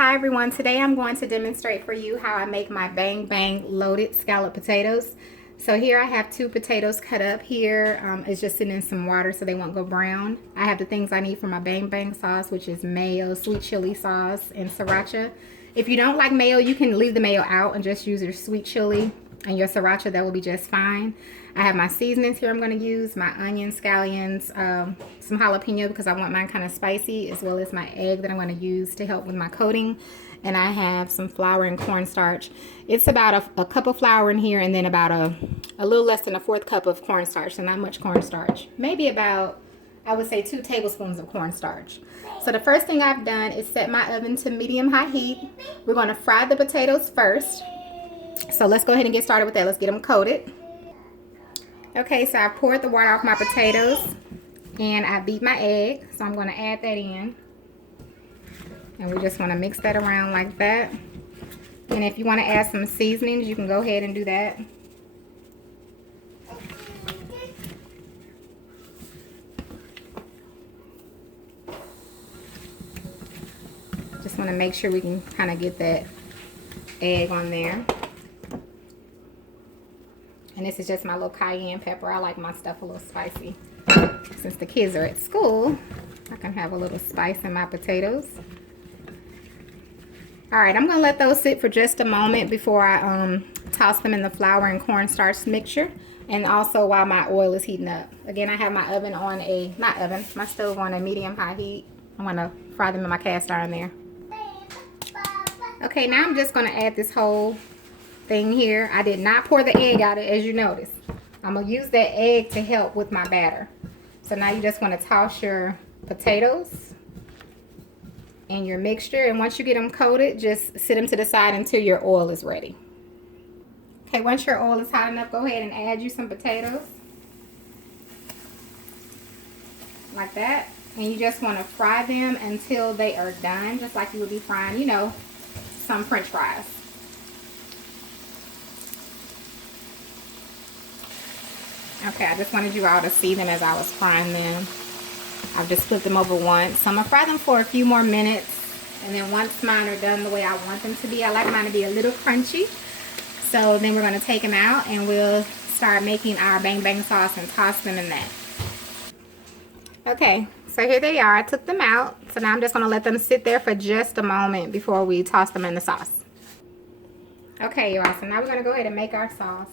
Hi everyone, today I'm going to demonstrate for you how I make my bang bang loaded scalloped potatoes. So here I have 2 potatoes cut up. Here it's just sitting in some water so they won't go brown. I have the things I need for my bang bang sauce, which is mayo, sweet chili sauce, and sriracha. If you don't like mayo, you can leave the mayo out and just use your sweet chili and your sriracha. That will be just fine. I have my seasonings here I'm going to use, my onions, scallions, some jalapeno because I want mine kind of spicy, as well as my egg that I'm going to use to help with my coating. And I have some flour and cornstarch. It's about a cup of flour in here, and then about a little less than a 1/4 cup of cornstarch, so not much cornstarch. Maybe about, I would say, 2 tablespoons of cornstarch. So the first thing I've done is set my oven to medium-high heat. We're going to fry the potatoes first. So let's go ahead and get started with that. Let's get them coated. Okay, so I poured the water off my potatoes and I beat my egg. So I'm going to add that in. And we just want to mix that around like that. And if you want to add some seasonings, you can go ahead and do that. Just want to make sure we can kind of get that egg on there. And this is just my little cayenne pepper. I like my stuff a little spicy. Since the kids are at school, I can have a little spice in my potatoes. Alright, I'm going to let those sit for just a moment before I toss them in the flour and cornstarch mixture. And also while my oil is heating up. Again, I have my oven on my stove on a medium-high heat. I'm going to fry them in my cast iron there. Okay, now I'm just going to add this whole thing here. I did not pour the egg out, as you notice. I'm going to use that egg to help with my batter. So now you just want to toss your potatoes and your mixture, and once you get them coated, just sit them to the side until your oil is ready. Okay, once your oil is hot enough, go ahead and add you some potatoes like that, and you just want to fry them until they are done, just like you would be frying, you know, some French fries. Okay, I just wanted you all to see them as I was frying them. I've just flipped them over once. So I'm going to fry them for a few more minutes. And then once mine are done the way I want them to be, I like mine to be a little crunchy. So then we're going to take them out and we'll start making our bang bang sauce and toss them in that. Okay, so here they are. I took them out. So now I'm just going to let them sit there for just a moment before we toss them in the sauce. Okay, y'all. So now we're going to go ahead and make our sauce.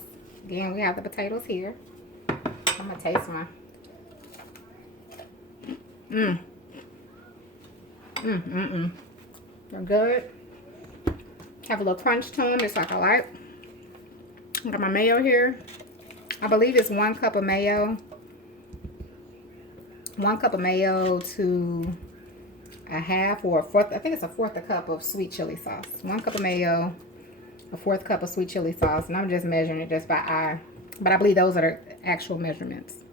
Again, we have the potatoes here. I'm going to taste one. They're good. Have a little crunch to them, just like I like. I got my mayo here. I believe it's 1 cup of mayo. 1 cup of mayo to a half or a 1/4. I think it's a 1/4 cup of sweet chili sauce. 1 cup of mayo, a 1/4 cup of sweet chili sauce, and I'm just measuring it just by eye. But I believe those are the actual measurements.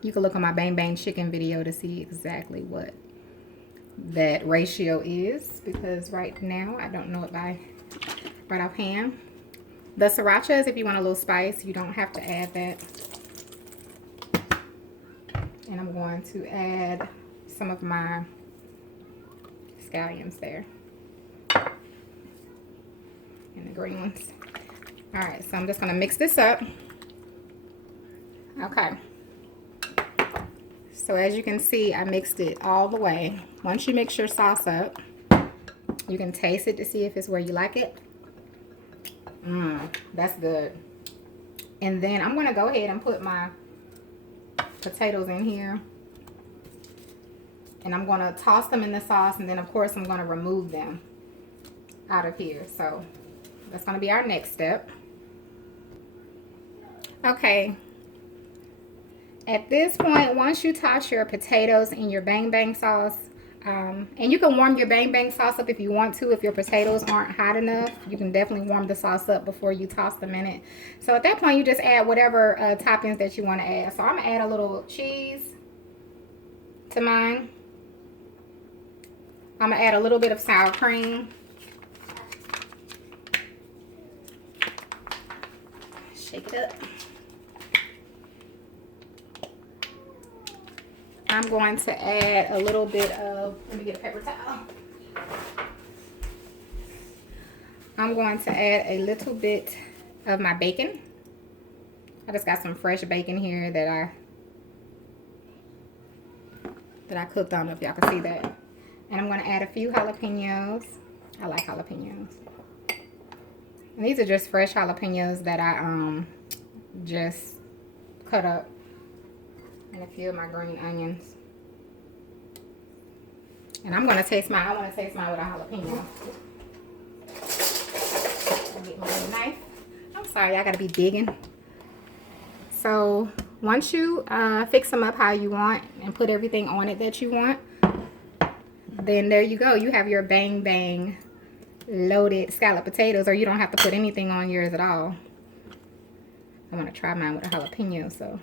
You can look on my Bang Bang Chicken video to see exactly what that ratio is, because right now I don't know it by right offhand. The sriracha is if you want a little spice. You don't have to add that. And I'm going to add some of my scallions there. And the green ones. Alright, so I'm just going to mix this up. Okay. So as you can see, I mixed it all the way. Once you mix your sauce up, you can taste it to see if it's where you like it. That's good. And then I'm going to go ahead and put my potatoes in here. And I'm going to toss them in the sauce, and then of course I'm going to remove them out of here. So that's going to be our next step. Okay. At this point, once you toss your potatoes in your bang bang sauce, and you can warm your bang bang sauce up if you want to. If your potatoes aren't hot enough, you can definitely warm the sauce up before you toss them in it. So at that point, you just add whatever toppings that you want to add. So I'm going to add a little cheese to mine. I'm going to add a little bit of sour cream. Shake it up. I'm going to add a little bit of, let me get a paper towel. I'm going to add a little bit of my bacon. I just got some fresh bacon here that I cooked. I don't know if y'all can see that. And I'm going to add a few jalapenos. I like jalapenos. And these are just fresh jalapenos that I just cut up. And a few of my green onions. And I'm going to taste mine. I want to taste mine with a jalapeno. I'll get my little knife. I'm sorry, I got to be digging. So once you fix them up how you want and put everything on it that you want, then there you go. You have your bang bang loaded scalloped potatoes, or you don't have to put anything on yours at all. I want to try mine with a jalapeno, so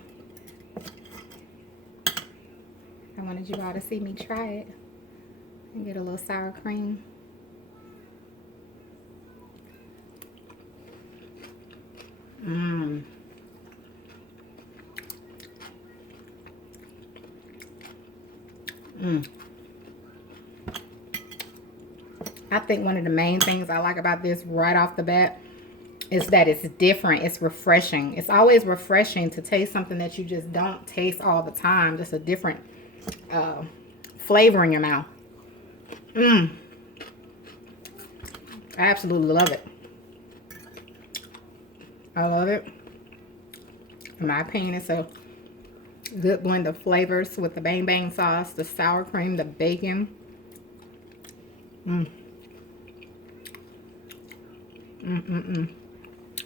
I wanted you all to see me try it and get a little sour cream. Mmm. Mmm. I think one of the main things I like about this right off the bat is that it's different. It's refreshing. It's always refreshing to taste something that you just don't taste all the time. Just a different flavor in your mouth. Mmm. I absolutely love it. I love it. In my opinion, it's a good blend of flavors with the bang bang sauce, the sour cream, the bacon. Mmm.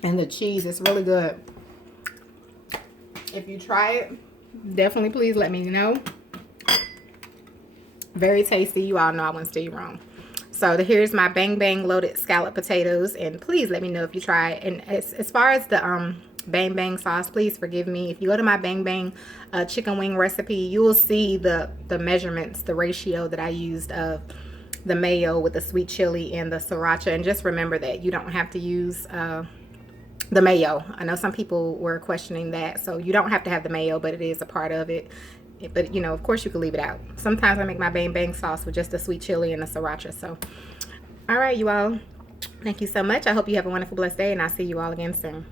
And the cheese is really good. If you try it, definitely please let me know. Very tasty. You all know I wouldn't steer you wrong. So here's my bang bang loaded scalloped potatoes, and please let me know if you try it. And as far as the bang bang sauce, please forgive me. If you go to my bang bang chicken wing recipe, you will see the measurements, the ratio that I used of the mayo with the sweet chili and the sriracha. And just remember that you don't have to use the mayo. I know some people were questioning that, so you don't have to have the mayo, but it is a part of it. But you know, of course you can leave it out. Sometimes I make my bang bang sauce with just the sweet chili and the sriracha. So all right, you all, thank you so much. I hope you have a wonderful, blessed day, and I'll see you all again soon.